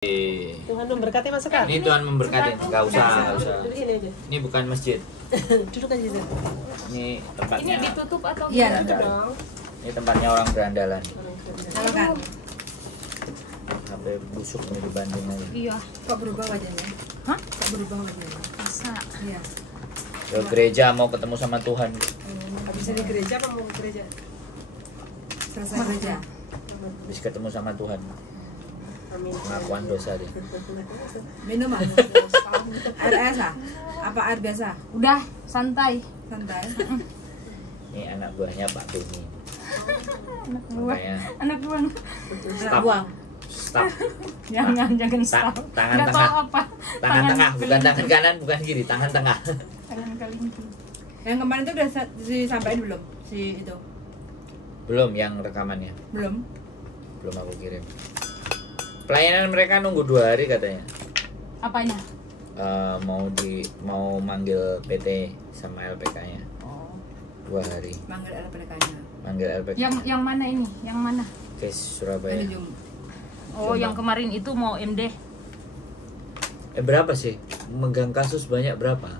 Tuhan memberkati masuk kan? Ini Tuhan memberkati, nggak usah, nggak usah. Ini aja. Ini bukan masjid. Duduk aja dulu. Ini tempatnya. Ini ditutup atau Iya, gimana? duduk dong. Ini tempatnya orang berandalan. Halo kan? Sampai busuk nih dibanding aja. Iya. Kok berubah wajahnya? Hah? Kok berubah wajahnya? Masa? Iya. Ke gereja mau ketemu sama Tuhan. Habis di gereja apa mau ke gereja? Selesai gereja. Habis ketemu sama Tuhan. Amin. Pengakuan dosa dia. Minum ah? Air es ah? Apa air biasa? Udah, santai. Santai. Ini anak buahnya Pak Beni. Anak buah. Makanya Anak buah. stop. buang. Stop. Jangan stop. Tangan Nggak tengah. tahu apa. Tangan tengah, bukan tangan kanan, bukan kiri, tangan tengah. Tangan kelingking. Yang kemarin itu udah disampaikan belum? Si itu? Belum yang rekamannya. Belum. Belum aku kirim. Pelayanan mereka nunggu 2 hari katanya. Apanya? Mau manggil PT sama LPK-nya. Oh. 2 hari. Manggil LPK-nya. Manggil LPK. Yang mana ini? Yang mana? Case Surabaya. Manajum. Oh, Coba. yang kemarin itu mau MD. Berapa sih? Megang kasus banyak berapa?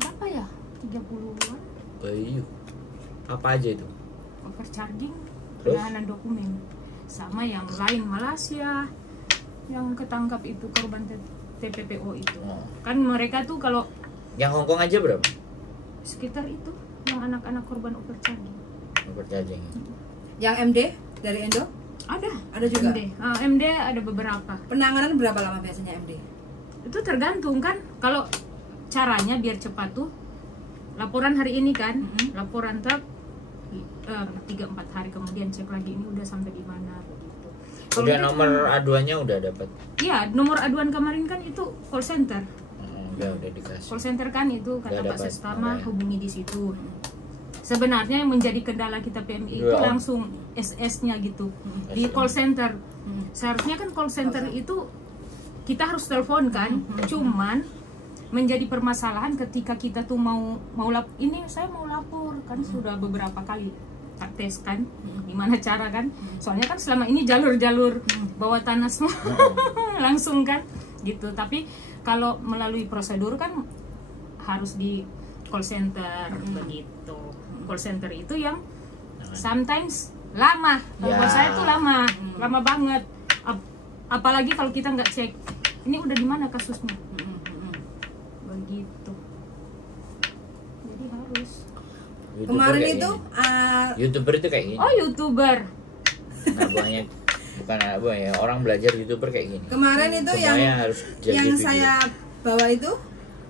Berapa ya? 30-an. Bayu. Apa aja itu? Overcharging, Terus? penahanan dokumen. Sama yang lain Malaysia yang ketangkap itu korban TPPO itu. Oh. Kan mereka tuh kalau Yang Hongkong aja berapa? sekitar itu yang anak-anak korban overcharging. Overcharging. Yang MD dari Indo? Ada juga? MD. MD ada beberapa. Penanganan berapa lama biasanya MD? Itu tergantung kan. Kalau caranya biar cepat tuh laporan hari ini kan, laporan 3-4 hari kemudian cek lagi ini udah sampai di mana begitu. Kalau Udah itu nomor aduannya udah dapat. Iya, nomor aduan kemarin kan itu call center. Udah dikasih. Call center kan itu kata Udah Pak dapat. Sestama Udah. hubungi di situ. Sebenarnya yang menjadi kendala kita PMI itu Iya. langsung SS-nya gitu di call center. Seharusnya kan call center itu kita harus telepon kan, cuman menjadi permasalahan ketika kita tuh mau ini saya mau lapor kan sudah beberapa kali tak tes kan gimana cara kan, soalnya kan selama ini jalur-jalur bawah tanah semua langsung kan gitu, tapi kalau melalui prosedur kan harus di call center begitu. Call center itu yang sometimes lama, kalau Ya. saya tuh lama banget. Apalagi kalau kita nggak cek ini udah di mana kasusnya begitu, jadi harus. YouTuber Kemarin kayak itu gini. YouTuber itu kayak gini. Oh, YouTuber. Anak buahnya bukan anak buah ya, orang belajar YouTuber kayak gini. kemarin itu Semuanya harus jadi yang video. saya bawa itu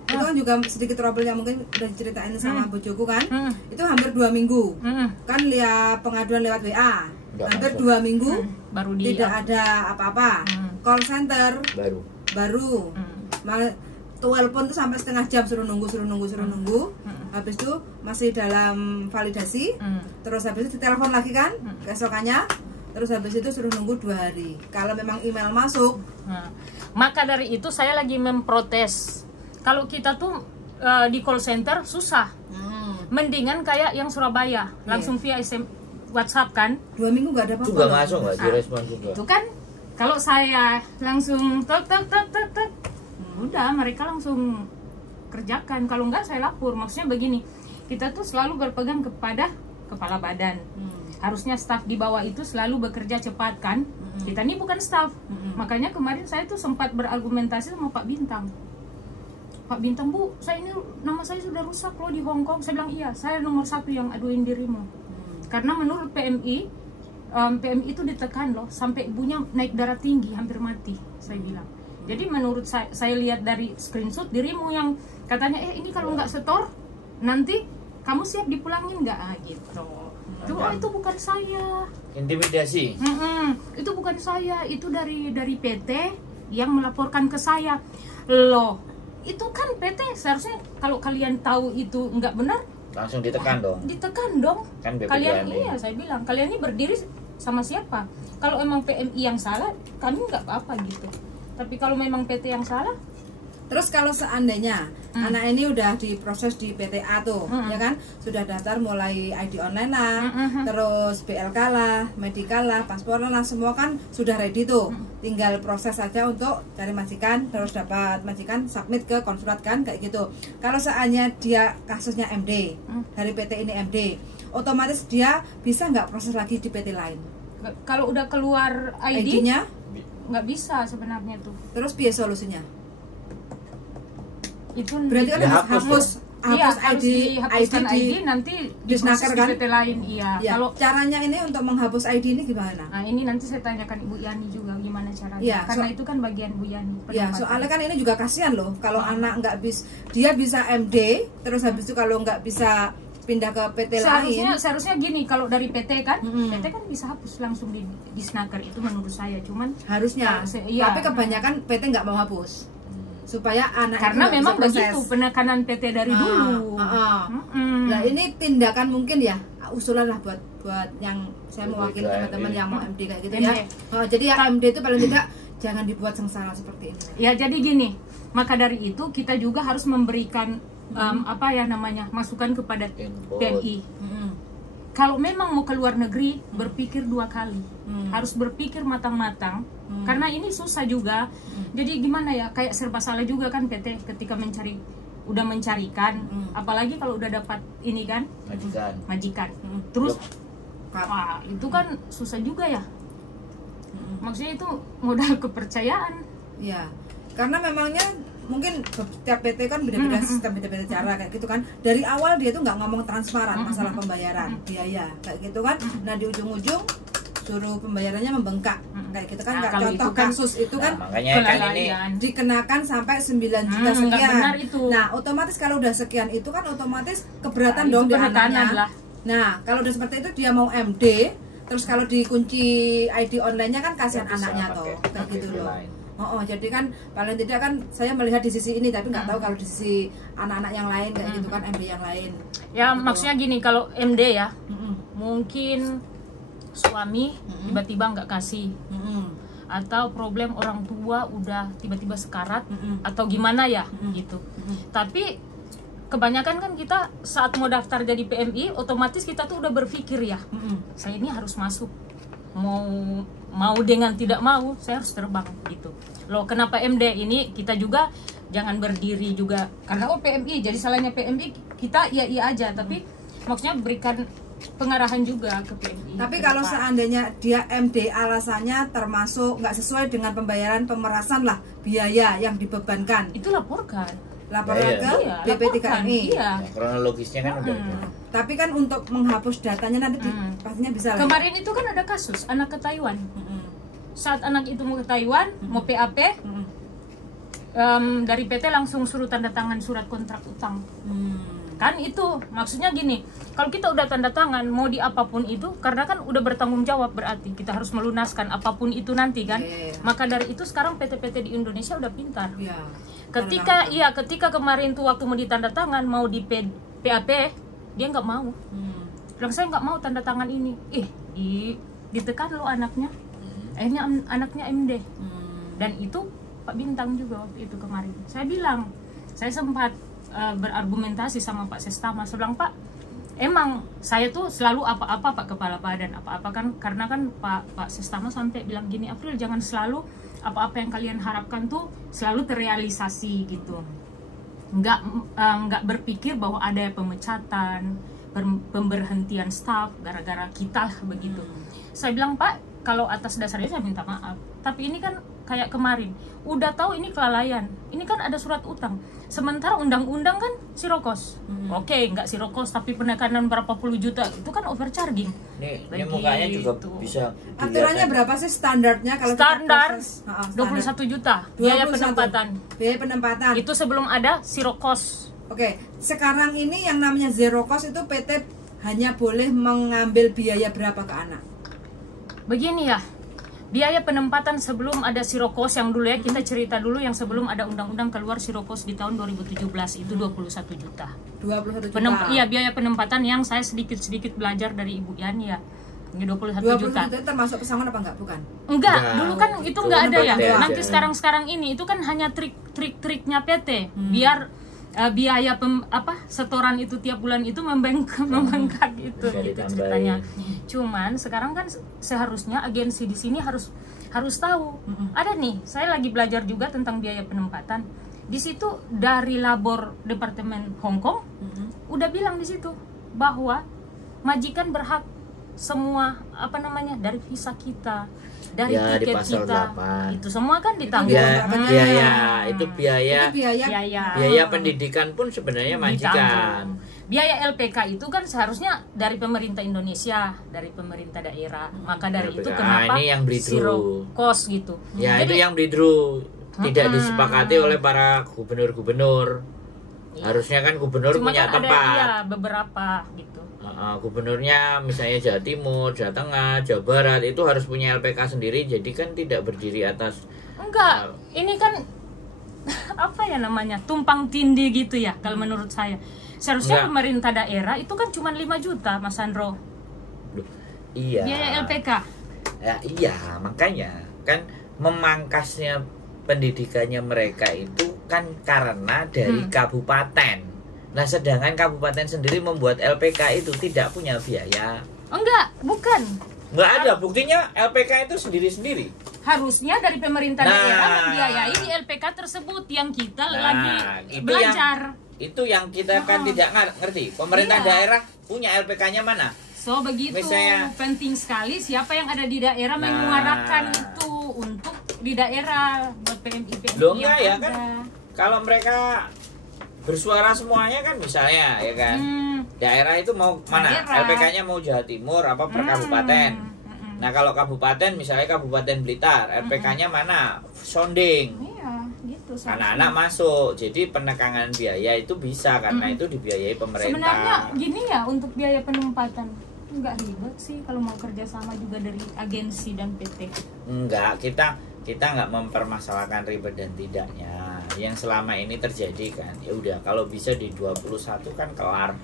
kan juga sedikit trouble yang mungkin udah diceritain sama bojoku kan. Itu hampir 2 minggu. Kan lihat pengaduan lewat WA. Nggak Hampir masuk. 2 minggu Baru di tidak ada apa-apa. Call center baru. Telepon tuh sampai setengah jam suruh nunggu. Habis itu masih dalam validasi. Terus habis itu ditelepon lagi kan keesokannya. Terus habis itu suruh nunggu 2 hari. Kalau memang email masuk. Maka dari itu saya lagi memprotes. Kalau kita tuh di call center susah. Mendingan kayak yang Surabaya, langsung via WhatsApp kan. 2 minggu nggak ada apa-apa. Itu nggak loh. masuk, nggak direspon juga. Itu kan kalau saya langsung tek, udah mereka langsung kerjakan. Kalau enggak saya lapor. Maksudnya begini, kita tuh selalu berpegang kepada kepala badan. Harusnya staf di bawah itu selalu bekerja cepat kan. Kita ini bukan staf. Makanya kemarin saya tuh sempat berargumentasi sama Pak Bintang. Pak Bintang, Bu, nama saya sudah rusak loh di Hong Kong. Saya bilang iya, saya nomor 1 yang aduin dirimu. Karena menurut PMI, PMI itu ditekan loh, sampai ibunya naik darah tinggi, hampir mati, saya bilang. Jadi menurut saya lihat dari screenshot dirimu yang katanya, ini kalau nggak setor, nanti kamu siap dipulangin nggak? Gitu. Itu bukan saya. Intimidasi. Itu bukan saya, itu dari PT yang melaporkan ke saya. Loh, itu kan PT seharusnya kalau kalian tahu itu nggak benar, Langsung ditekan dong. ditekan dong. Kan BPJMI. Kalian saya bilang kalian ini berdiri sama siapa? Kalau emang PMI yang salah, kami nggak apa-apa gitu. Tapi kalau memang PT yang salah, Terus kalau seandainya anak ini udah diproses di PTA tuh, ya kan, sudah daftar mulai ID online lah, terus BLK lah, medical lah, paspor lah, semua kan sudah ready tuh. Tinggal proses saja untuk cari majikan, terus dapat majikan, submit ke konsulat kan, kayak gitu. Kalau seandainya dia kasusnya MD, dari PT ini MD, otomatis dia bisa nggak proses lagi di PT lain? Kalau udah keluar ID-nya nggak bisa sebenarnya tuh. terus biaya solusinya? Itu Berarti kan harus iya, hapus dihapuskan ID nanti di snaker diproses kan? di PT lain. Iya. Ya. Kalau Caranya ini untuk menghapus ID ini gimana? nah ini nanti saya tanyakan Ibu Yani juga gimana caranya. Iya, Karena itu kan bagian Bu Yani. Ya, penempatan. soalnya kan ini juga kasihan loh kalau anak nggak dia bisa MD, terus habis itu kalau nggak bisa pindah ke PT lain. Seharusnya gini, kalau dari PT kan, PT kan bisa hapus langsung di snaker, itu menurut saya. Cuman Harusnya, iya. tapi kebanyakan PT nggak mau hapus supaya anak karena itu memang bisa proses. begitu penekanan PT dari dulu. Nah ini tindakan mungkin ya, usulan lah buat yang saya mewakili teman-teman yang mau MD kayak gitu ya. Jadi ya MD itu paling tidak jangan dibuat sengsara seperti ini. Ya jadi gini, maka dari itu kita juga harus memberikan masukan kepada PMI. Kalau memang mau ke luar negeri, berpikir 2 kali, harus berpikir matang-matang, karena ini susah juga. Jadi gimana ya, kayak serba salah juga kan PT ketika udah mencarikan, apalagi kalau udah dapat ini kan majikan, terus wah itu kan susah juga ya. Maksudnya itu modal kepercayaan. Ya, karena memangnya mungkin setiap PT kan beda-beda sistem, beda-beda cara kayak gitu kan. Dari awal dia tuh nggak ngomong transparan masalah pembayaran biaya kayak gitu kan. Nah di ujung-ujung suruh pembayarannya membengkak kayak gitu kan. Contoh kasus itu kan makanya kan ini dikenakan sampai 9 juta sekian. Benar itu. Nah otomatis kalau udah sekian itu kan otomatis keberatan dong di anaknya. Nah kalau udah seperti itu dia mau MD, terus kalau dikunci ID online-nya kan kasihan anaknya toh kayak gitu loh. Jadi kan paling tidak kan saya melihat di sisi ini, tapi nggak tahu kalau di sisi anak-anak yang lain kayak gitu kan, MD yang lain. Ya gitu. Maksudnya gini, kalau MD ya, mungkin suami tiba-tiba nggak kasih, atau problem orang tua udah tiba-tiba sekarat, atau gimana ya gitu. Tapi kebanyakan kan kita saat mau daftar jadi PMI, otomatis kita tuh udah berpikir ya, saya ini harus masuk, mau dengan tidak mau saya harus terbang gitu loh. Kenapa MD ini kita juga jangan berdiri juga karena PMI, jadi salahnya PMI kita iya aja, tapi maksudnya berikan pengarahan juga ke PMI. Tapi kalau seandainya dia MD alasannya termasuk nggak sesuai dengan pembayaran pemerasan lah biaya yang dibebankan, itu laporkan ke BP3MI. Iya. Kronologisnya kan udah. Tapi kan untuk menghapus datanya nanti pastinya bisa. Kemarin itu kan ada kasus anak ke Taiwan. Saat anak itu mau ke Taiwan, mau PAP, dari PT langsung suruh tanda tangan surat kontrak utang. Kan itu maksudnya gini, kalau kita udah tanda tangan mau di apapun itu, karena kan udah bertanggung jawab, berarti kita harus melunaskan apapun itu nanti kan. Maka dari itu sekarang PT-PT di Indonesia udah pintar. Ketika kemarin tuh waktu mau ditanda tangan, mau di PAP, dia nggak mau. Bilang saya nggak mau tanda tangan ini. Ditekan lo anaknya. Akhirnya anaknya MD. Dan itu Pak Bintang juga waktu itu kemarin. Saya bilang, saya sempat berargumentasi sama Pak Sestama. Saya bilang, Pak, emang saya tuh selalu apa-apa Pak Kepala Badan, apa-apa kan, karena kan Pak Sestama sampai bilang gini, April jangan selalu apa-apa yang kalian harapkan tuh selalu terrealisasi gitu. Nggak berpikir bahwa ada pemecatan, pemberhentian staf gara-gara kita lah begitu. Saya bilang, Pak, kalau atas dasarnya saya minta maaf, tapi ini kan kayak kemarin udah tahu ini kelalaian, ini kan ada surat utang, sementara undang-undang kan sirokos. Oke, nggak sirokos tapi penekanan berapa puluh juta itu kan overcharging. Ini mukanya juga bisa aturannya berapa sih standarnya? Kalau standar 21 juta biaya penempatan itu sebelum ada sirokos. Oke, sekarang ini yang namanya zero cost itu PT hanya boleh mengambil biaya berapa ke anak? Begini ya, biaya penempatan sebelum ada sirokos yang dulu ya, kita cerita dulu yang sebelum ada undang-undang keluar sirokos di tahun 2017 itu 21 juta. 21 juta. Iya, biaya penempatan yang saya sedikit-sedikit belajar dari Ibu Yani ya. Ini 21 20 juta. juta itu termasuk pesangon apa enggak? Bukan. Enggak, Enggak. dulu kan itu Itu enggak ada ya. PT aja. Nanti sekarang ini itu kan hanya trik-triknya PT biar biaya setoran itu tiap bulan itu membengkak gitu Bisa gitu ditambahin. ceritanya. Cuman sekarang kan seharusnya agensi di sini harus tahu. Ada nih, saya lagi belajar juga tentang biaya penempatan. Di situ dari labor departemen Hong Kong udah bilang di situ bahwa majikan berhak semua dari visa kita, dari Ya, di tiket pasal kita, 8. itu semua kan ditanggung. Biaya itu biaya Itu biaya. biaya pendidikan pun sebenarnya majikan. Ditanggung. Biaya LPK itu kan seharusnya dari pemerintah Indonesia, dari pemerintah daerah. Maka dari itu LPK. kenapa Ini yang breakthrough. zero cost gitu. Ya Jadi itu yang breakthrough tidak disepakati oleh para gubernur-gubernur. Harusnya kan gubernur cuma punya kan tempat. ada beberapa gitu. Gubernurnya misalnya Jawa Timur, Jawa Tengah, Jawa Barat itu harus punya LPK sendiri, jadi kan tidak berdiri atas. Enggak, ini kan tumpang tindih gitu ya kalau menurut saya. Seharusnya Enggak. pemerintah daerah itu kan cuma 5 juta Mas Sandro. Loh, iya. Biaya LPK. Ya, iya, makanya kan memangkasnya pendidikannya mereka itu kan karena dari kabupaten. Nah, sedangkan kabupaten sendiri membuat LPK itu tidak punya biaya. Enggak, bukan. Nggak ada buktinya LPK itu sendiri-sendiri. Harusnya dari pemerintah Nah. daerah membiayai di LPK tersebut yang kita lagi itu belajar. Itu yang kita kan tidak ngerti. Pemerintah Iya. daerah punya LPK-nya mana? So begitu Misalnya- penting sekali siapa yang ada di daerah menyuarakan itu untuk di daerah buat PMI Loh, yang enggak ya, ada. kan? Kalau mereka bersuara semuanya kan misalnya ya kan. Daerah itu mau mana? Daerah. LPK-nya mau Jawa Timur apa per kabupaten. Nah, kalau kabupaten misalnya Kabupaten Blitar, LPK-nya mana? Sonding. Iya, gitu. Anak-anak masuk. Jadi penekanan biaya itu bisa karena itu dibiayai pemerintah. Sebenarnya gini ya, untuk biaya penempatan nggak ribet sih kalau mau kerjasama juga dari agensi dan PT. Enggak, kita nggak mempermasalahkan ribet dan tidaknya. Yang selama ini terjadi kan, ya udah kalau bisa di 21 kan kelar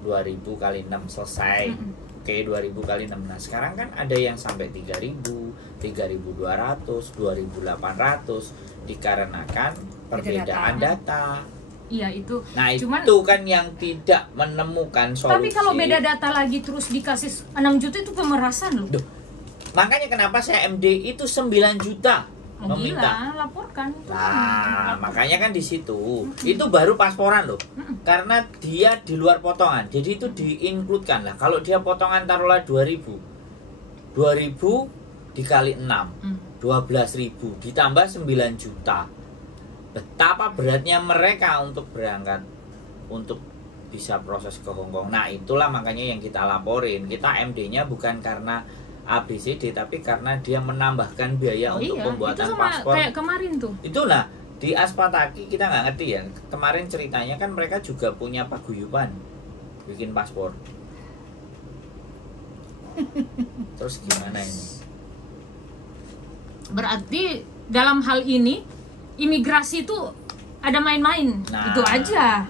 2000 kali 6 selesai. Oke, 2000 kali 6. Nah, sekarang kan ada yang sampai 3000, 3200, 2800 dikarenakan perbedaan data. Iya itu. Nah, Cuman, itu kan yang tidak menemukan solusi. tapi kalau beda data lagi terus dikasih 6 juta itu pemerasan loh. Duh, makanya kenapa saya MD itu 9 juta meminta. Gila, laporkan. Nah, makanya kan di situ itu baru pasporan loh, karena dia di luar potongan, jadi itu diincludekan lah. Kalau dia potongan taruhlah 2000 dikali 6, 12.000 ditambah 9 juta. Betapa beratnya mereka untuk berangkat, untuk bisa proses ke Hong Kong. Nah, itulah makanya yang kita laporin. Kita MD-nya bukan karena ABCD, tapi karena dia menambahkan biaya untuk pembuatan itu sama paspor. kayak kemarin tuh. Itulah di Aspataki kita nggak ngerti ya. Kemarin ceritanya kan mereka juga punya paguyuban bikin paspor. Terus gimana ini? Berarti dalam hal ini imigrasi itu ada main-main. Nah, Itu aja.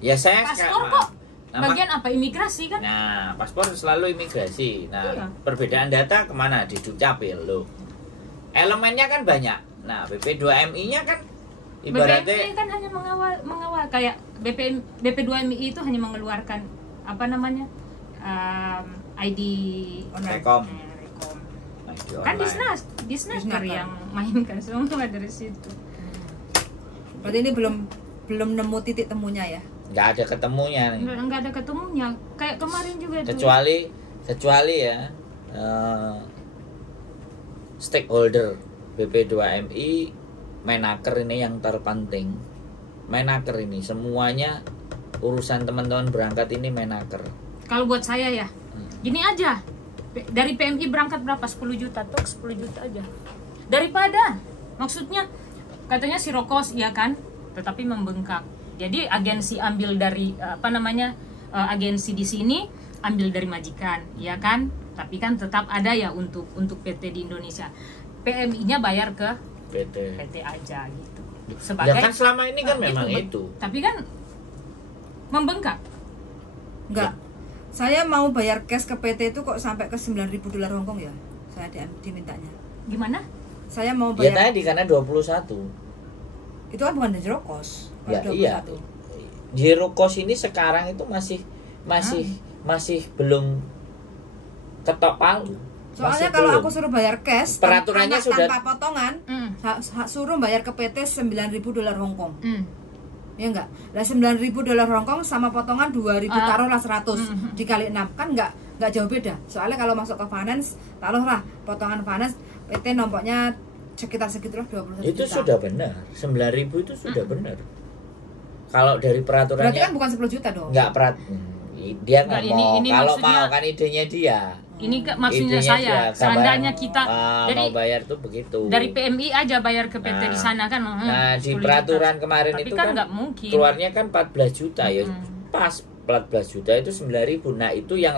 Ya saya Paspor kok Nah, bagian apa imigrasi kan? Nah, paspor selalu imigrasi. Nah, Iya. perbedaan data kemana? Di Dukcapil loh. Elemennya kan banyak. Nah, BP2MI-nya kan ibaratnya BPMI kan hanya mengawal kayak BP2MI itu hanya mengeluarkan apa namanya ID Rekom. Rekom. ID Kan online. Disnaker kan? yang mainkan semua dari situ. Berarti ini belum nemu titik temunya ya? Nggak ada ketemunya nih. Nggak ada ketemunya. Kayak kemarin juga tuh. Kecuali ya stakeholder BP2MI, Menaker ini yang terpenting. Menaker ini semuanya urusan teman-teman berangkat ini Menaker. Kalau buat saya ya, gini aja. Dari PMI berangkat berapa? 10 juta, tok 10 juta aja. Daripada maksudnya katanya sirokos iya kan, tetapi membengkak. Jadi agensi ambil dari agensi di sini ambil dari majikan, ya kan? Tapi kan tetap ada ya untuk PT di Indonesia. PMI-nya bayar ke PT aja gitu. Ya kan selama ini kan memang itu. Tapi kan membengkak. Enggak. Saya mau bayar cash ke PT itu kok sampai ke 9.000 dolar Hongkong ya? Saya dimintanya. Gimana? Saya mau Ya bayar. tadi karena 21. Itu kan bukan zero cost. Ya Kalau iya. 21. Zero cost ini sekarang itu masih belum ketok palu. Soalnya Masih kalau belum. aku suruh bayar cash Peraturannya sudah- tanpa potongan, suruh bayar ke PT 9.000 dolar Hongkong. Ya enggak? Lah 9.000 dolar Hongkong sama potongan 2.000 taruhlah 100 dikali 6 kan enggak jauh beda. Soalnya kalau masuk ke finance, taruhlah potongan finance PT nomboknya sekitar segitulah 21 Itu juta. sudah benar. 9.000 itu sudah benar. Kalau dari peraturannya Berarti kan bukan 10 juta dong. enggak dia Enggak, ngomong ini kalau maksudnya- mau kan idenya dia. Ini maksudnya Idenya saya, dia, seandainya gambar, kita jadi mau bayar tuh begitu. dari PMI aja bayar ke PT di sana kan. Nah, di 10 peraturan juta. kemarin Tapi itu kan kan nggak mungkin. keluarnya kan 14 juta ya. Pas 14 juta itu 9.000. Nah, itu yang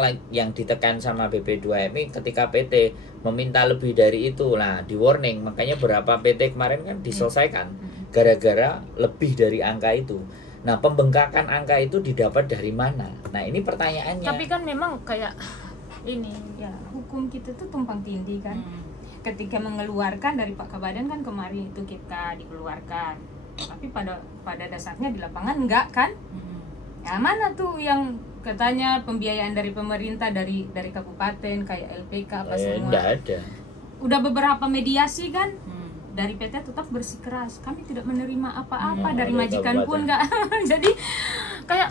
ditekan sama BP2MI ketika PT meminta lebih dari itu. Nah, di warning, makanya berapa PT kemarin kan diselesaikan gara-gara lebih dari angka itu. Nah, pembengkakan angka itu didapat dari mana? Nah, ini pertanyaannya. Tapi kan memang kayak ini ya, hukum kita tuh tumpang tindih kan. Ketika mengeluarkan dari Pak Kabadan kan kemarin itu kita dikeluarkan. Tapi pada dasarnya di lapangan enggak kan? Ya mana tuh yang katanya pembiayaan dari pemerintah dari kabupaten kayak LPK apa semua. Enggak ada. Udah beberapa mediasi kan? Dari PT tetap bersikeras. Kami tidak menerima apa-apa dari ada majikan pun kabupaten. enggak. Jadi kayak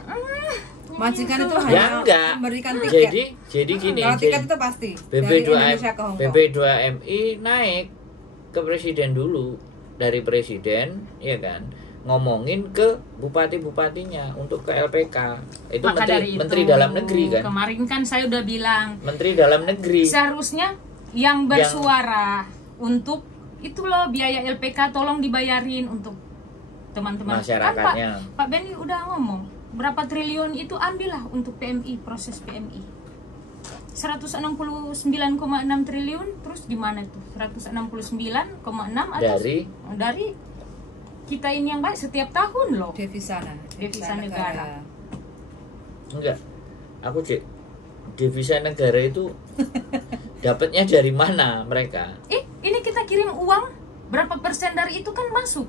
Majikan itu Ya hanya enggak. memberikan tiket. Jadi gini. Kalau tiket itu pasti dari BP2 Indonesia ke Hongkong. BP2MI naik ke presiden dulu, dari presiden ya kan, ngomongin ke bupati-bupatinya untuk ke LPK. Itu maka dari menteri itu, dalam negeri kan. Kemarin kan saya udah bilang Menteri dalam negeri. seharusnya yang bersuara untuk itu loh biaya LPK tolong dibayarin untuk teman-teman. Masyarakatnya. Kan Pak Benny udah ngomong berapa triliun itu ambillah untuk PMI, proses PMI. 169,6 triliun terus gimana tuh? 169,6 atau dari kita ini yang baik setiap tahun loh. Devisa negara. Enggak. Aku cek devisa negara itu dapatnya dari mana mereka? Ini kita kirim uang berapa persen dari itu kan masuk.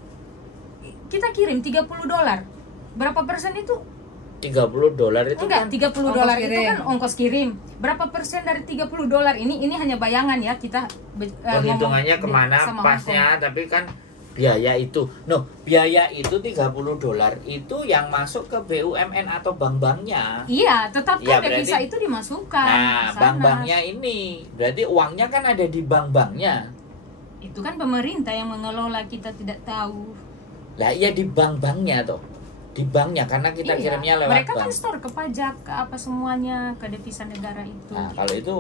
Kita kirim 30 dolar. Berapa persen itu? 30 dolar itu Enggak, kan 30 dolar itu kan ongkos kirim. Berapa persen dari 30 dolar ini hanya bayangan ya kita perhitungannya kemana pasnya, tapi kan biaya itu. No, biaya itu 30 dolar itu yang masuk ke BUMN atau bank-banknya. Iya, tetap kan Ya, berarti- devisa itu dimasukkan. Nah, ke sana. bank-banknya ini berarti uangnya kan ada di bank-banknya. Itu kan pemerintah yang mengelola, kita tidak tahu. Lah iya di bank-banknya toh. Di banknya karena kita Iya, kirimnya lewat mereka bank. kan store ke pajak, ke apa semuanya, ke devisa negara itu. Nah, kalau itu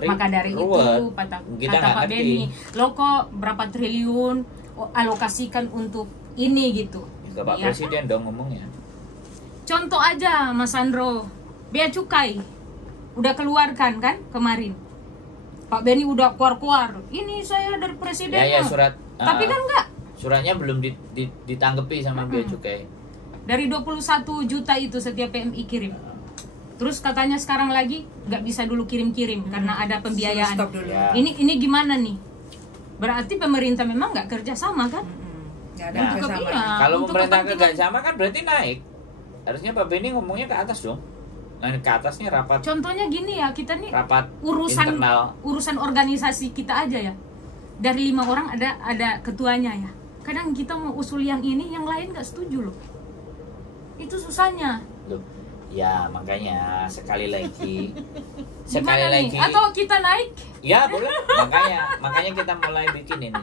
Maka dari ruwet. itu kata Kita nggak Pak ngerti. Benny, lo kok berapa triliun alokasikan untuk ini gitu. Ke Pak Iya Presiden dong ngomongnya. Contoh aja Mas Sandro, bea cukai udah keluarkan kan kemarin. Pak Benny udah keluar. Ini saya dari presiden. Ya surat. Tapi kan enggak. Suratnya belum ditanggapi sama bea cukai. Dari 21 juta itu setiap PMI kirim. Terus katanya sekarang lagi nggak bisa dulu kirim-kirim karena ada pembiayaan. Stop dulu. Ya. Ini gimana nih? Berarti pemerintah memang nggak kerja sama kan? Nggak ada Nah, kerjasama. iya. Kalau untuk pemerintah kepentingan- kerja sama kan berarti naik. Harusnya Pak Benny ngomongnya ke atas dong. Nah, ke atasnya rapat Contohnya gini ya, kita nih internal. urusan organisasi kita aja ya. Dari 5 orang ada ketuanya ya. Kadang kita mau usul yang ini, yang lain nggak setuju loh. Itu susahnya. Loh, ya makanya sekali lagi Gimana nih? lagi Atau kita naik? ya boleh, makanya kita mulai bikin ini.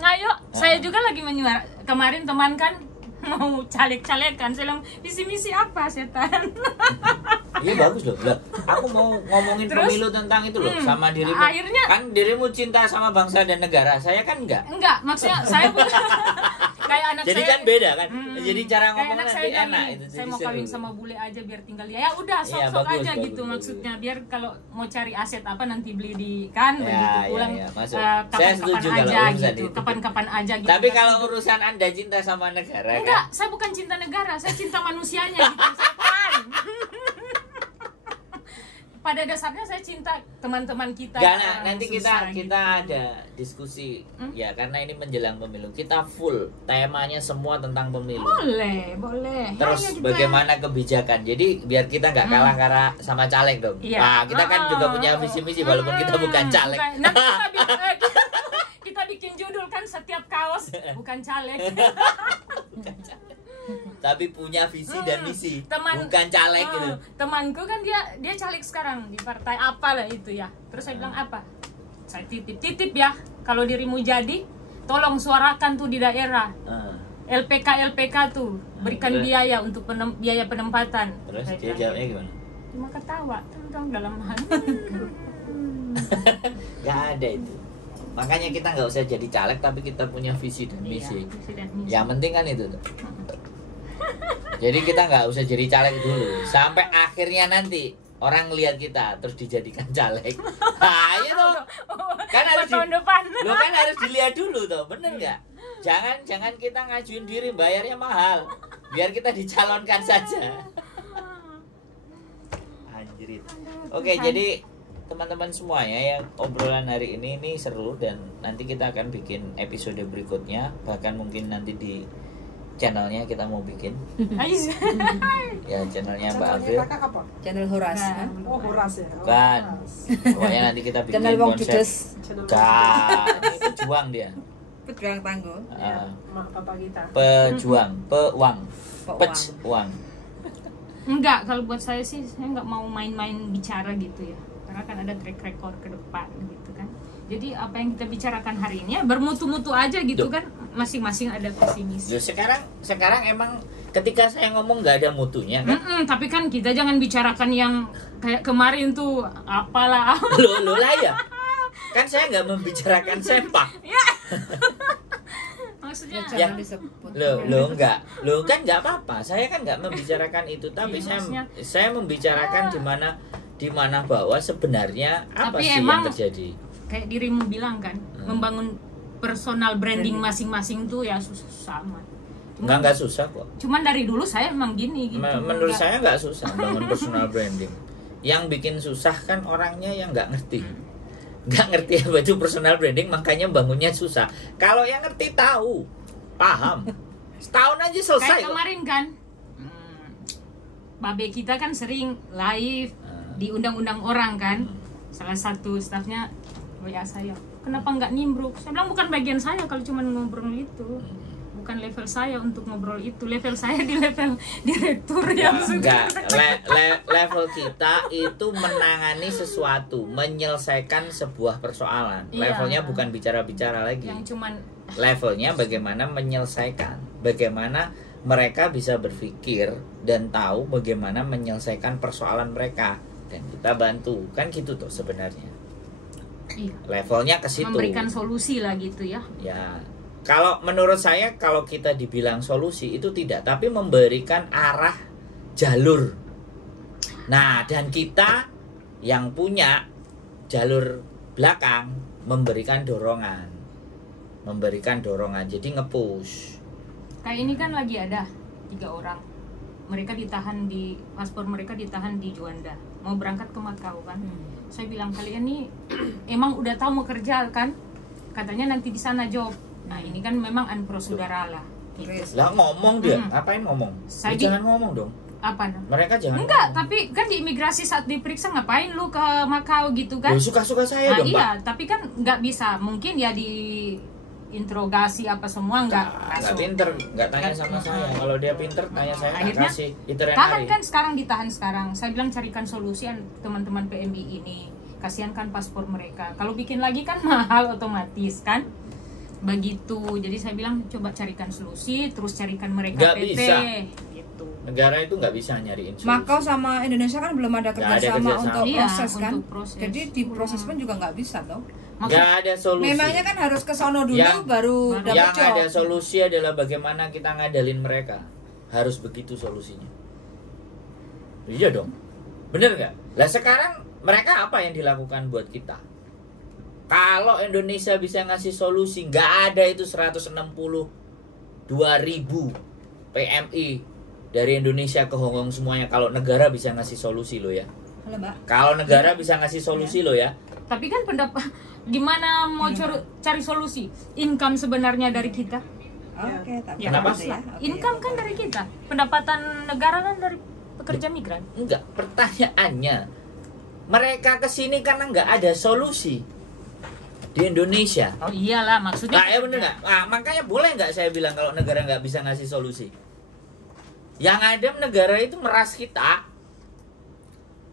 Ayo, saya juga lagi menyuara. Kemarin teman kan mau caleg-calekan, saya bilang visi-misi apa setan? Iya bagus loh. Lah, aku mau ngomongin Terus? pemilu tentang itu loh sama dirimu. Akhirnya- kan dirimu cinta sama bangsa dan negara. Saya kan enggak. Enggak, maksudnya saya kayak anak Jadi saya. kan beda kan. Jadi cara Kayak ngomong anak nanti saya bilang enak nih, itu. saya Jadi mau seru. kawin sama bule aja biar tinggal dia. Ya udah, sok-sok Iya, bagus, aja bagus, gitu bagus. maksudnya. Biar kalau mau cari aset apa nanti beli di kan Ya, begitu ya, pulang ya, masuk. Saya kapan-kapan setuju kalau aja urusan gitu. itu. Kapan-kapan aja gitu. Tapi kalau urusan Anda cinta sama negara enggak, kan. saya bukan cinta negara, saya cinta manusianya gitu. Saya fine. pada dasarnya saya cinta teman-teman kita. Nggak, yang nanti susah kita ada diskusi ya, karena ini menjelang pemilu. Kita full temanya semua tentang pemilu. Boleh. Terus Ayo juga. bagaimana kebijakan. Jadi biar kita nggak kalah sama caleg dong. Iya. Nah, kita kan juga punya visi misi walaupun kita bukan caleg. Nanti kita bikin judul kan setiap kaos bukan caleg. Tapi punya visi dan misi, Teman- bukan caleg gitu. Temanku kan dia caleg sekarang di partai apa lah itu ya. Terus saya bilang apa? Saya titip ya. Kalau dirimu jadi, tolong suarakan tuh di daerah. LPK tuh berikan terus? biaya untuk biaya penempatan. Terus Saya dia bilang, jawabnya gimana? cuma ketawa tentang dalam hal. Gak ada itu. Makanya kita nggak usah jadi caleg, tapi kita punya visi dan misi. Iya, visi dan misi. Yang penting kan itu tuh. Jadi kita nggak usah jadi caleg dulu, sampai akhirnya nanti orang lihat kita terus dijadikan caleg. Nah, itu kan harus tahun depan. lo kan harus dilihat dulu tuh, bener nggak? Jangan kita ngajuin diri, bayarnya mahal, biar kita dicalonkan saja. Anjrit. Oke, jadi teman-teman semuanya, yang obrolan hari ini seru, dan nanti kita akan bikin episode berikutnya, bahkan mungkin nanti di channelnya kita mau bikin ya, channelnya Mbak Avril. Kakak apa? Channel Horas. Oh, Horas ya. Oh, Kan Horas. pokoknya nanti kita bikin Channel Wong konsep. Judes. Channel Ini pejuang dia. Pejuang tangguh. Ya, mak bapak kita. Pejuang, pewang, Pewang. pejuang. Enggak, kalau buat saya sih saya nggak mau main-main bicara gitu ya. Karena kan ada track record ke depan gitu kan. Jadi apa yang kita bicarakan hari ini ya bermutu-mutu aja gitu Duh. kan. Masing-masing ada visi misi. Yo, sekarang emang ketika saya ngomong nggak ada mutunya kan. Tapi kan kita jangan bicarakan yang kayak kemarin tuh apalah. Lo lah ya. Kan saya nggak membicarakan sepak. Maksudnya Ya. Jangan disebut. Lo kan nggak apa-apa. Saya kan nggak membicarakan itu, tapi Iya, saya membicarakan di mana bahwa sebenarnya apa Tapi sih emang- yang terjadi. kayak dirimu bilang kan, membangun personal branding masing-masing tuh ya susah amat. Nggak susah kok. Cuman dari dulu saya emang gini gitu. Menurut Nggak- saya nggak susah bangun personal branding. Yang bikin susah kan orangnya yang nggak ngerti. Nggak ngerti apa itu personal branding, makanya bangunnya susah. Kalau yang ngerti tahu, paham, setahun aja selesai kayak kok. kemarin kan, babe kita kan sering live diundang-undang orang kan. Salah satu stafnya WA saya, kenapa nggak nimbruk? Saya bilang bukan bagian saya kalau cuma ngobrol itu, bukan level saya untuk ngobrol itu. Level saya di level direktur yang sudah. Enggak, level kita itu menangani sesuatu, menyelesaikan sebuah persoalan. Iya. Levelnya bukan bicara-bicara lagi. Yang cuman Levelnya bagaimana menyelesaikan, bagaimana mereka bisa berpikir dan tahu bagaimana menyelesaikan persoalan mereka, dan kita bantu, kan gitu tuh sebenarnya. iya, Levelnya ke situ. memberikan solusi lah gitu ya. Ya, kalau menurut saya kalau kita dibilang solusi itu tidak, tapi memberikan arah jalur. Nah, dan kita yang punya jalur belakang memberikan dorongan. Jadi nge-push. Kayak ini kan lagi ada 3 orang. Mereka ditahan paspor mereka ditahan di Juanda. Mau berangkat ke Macau kan. Saya bilang kalian nih emang udah tahu mau kerja kan? Katanya nanti di sana job. Nah, ini kan memang unprocedural lah. Gitu. Lah ngomong dia, ngapain ngomong? Saya Jangan ngomong dong. Apa nah? Mereka jangan. Enggak, ngomong. tapi kan di imigrasi saat diperiksa ngapain lu ke Macau gitu kan? Loh, suka-suka saya Nah, dong, iya, Pak. tapi kan nggak bisa. Mungkin ya di interogasi apa semua nggak Nggak masuk. pinter, nggak tanya sama saya. Kalau dia pinter, tanya saya nggak Akhirnya kasih itinerary. tahan kan sekarang, ditahan sekarang. Saya bilang carikan solusi teman-teman PMI ini. Kasihan kan paspor mereka. Kalau bikin lagi kan mahal otomatis kan. Begitu. Jadi saya bilang coba carikan solusi, terus carikan mereka Nggak PT. bisa. Gitu. Negara itu nggak bisa nyariin solusi. Macau sama Indonesia kan belum ada Nggak ada kerjasama kerjasama. untuk Iya, proses kan. untuk proses. Jadi di proses pun juga nggak bisa toh. Nggak ada solusi. Memangnya kan harus ke sono dulu Yang- baru dapat Yang job. ada solusi adalah bagaimana kita ngadalin mereka. Harus begitu solusinya. Iya dong. Bener nggak? Lah sekarang mereka apa yang dilakukan buat kita? Kalau Indonesia bisa ngasih solusi, nggak ada itu 162.000 PMI dari Indonesia ke Hongkong semuanya. Kalau negara bisa ngasih solusi loh ya. Halo Mbak. Kalau negara bisa ngasih solusi loh ya. Tapi kan pendapat gimana mau cari solusi? Income sebenarnya dari kita. Oke, tak Ya, Kenapa? harus lah. Income kan dari kita. Pendapatan negara kan dari pekerja migran. Enggak, pertanyaannya mereka kesini karena nggak ada solusi di Indonesia. Oh iyalah, maksudnya. Nah, ya bener nggak? Nah, makanya boleh nggak saya bilang kalau negara nggak bisa ngasih solusi? Yang ada negara itu meras kita.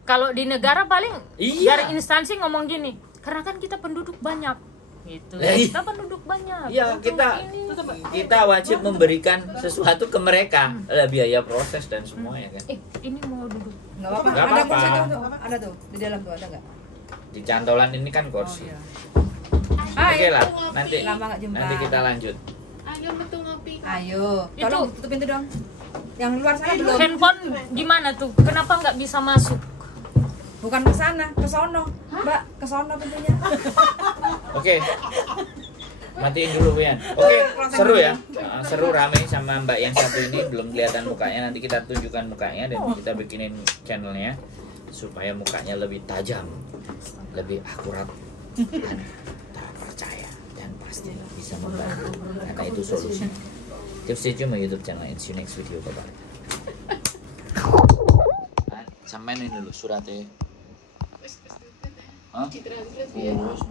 Kalau di negara paling Iya. dari instansi ngomong gini, karena kan kita penduduk banyak, gitu. Iya. Kita penduduk banyak. Iya, Untuk kita- ini. Kita wajib memberikan sesuatu ke mereka, ada biaya proses dan semuanya kan. Ini mau duduk. Enggak apa-apa. Nggak Ada apa-apa. kursi tuh. Ada tuh. Di dalam tuh ada enggak? Di cantolan ini kan kursi. iya. Oke lah, ngopi. nanti Lama nggak jumpa. nanti kita lanjut. Ayo betul ngopi. Ayo, Itu- tolong tutup pintu dong. Yang luar sana belum. Handphone gimana tuh? Kenapa nggak bisa masuk? Bukan ke sana, ke sono. Mbak, ke sono pintunya. Oke. Matiin dulu Wian. Oke, seru ya. Seru rame sama Mbak yang satu ini belum kelihatan mukanya. Nanti kita tunjukkan mukanya dan kita bikinin channelnya supaya mukanya lebih tajam, lebih akurat dan terpercaya dan pasti bisa membantu. Karena itu solusi. Tips stay tune my YouTube channel and see you next video. Bye bye. Sampai ini dulu suratnya. Hah? Citra-citra. Terus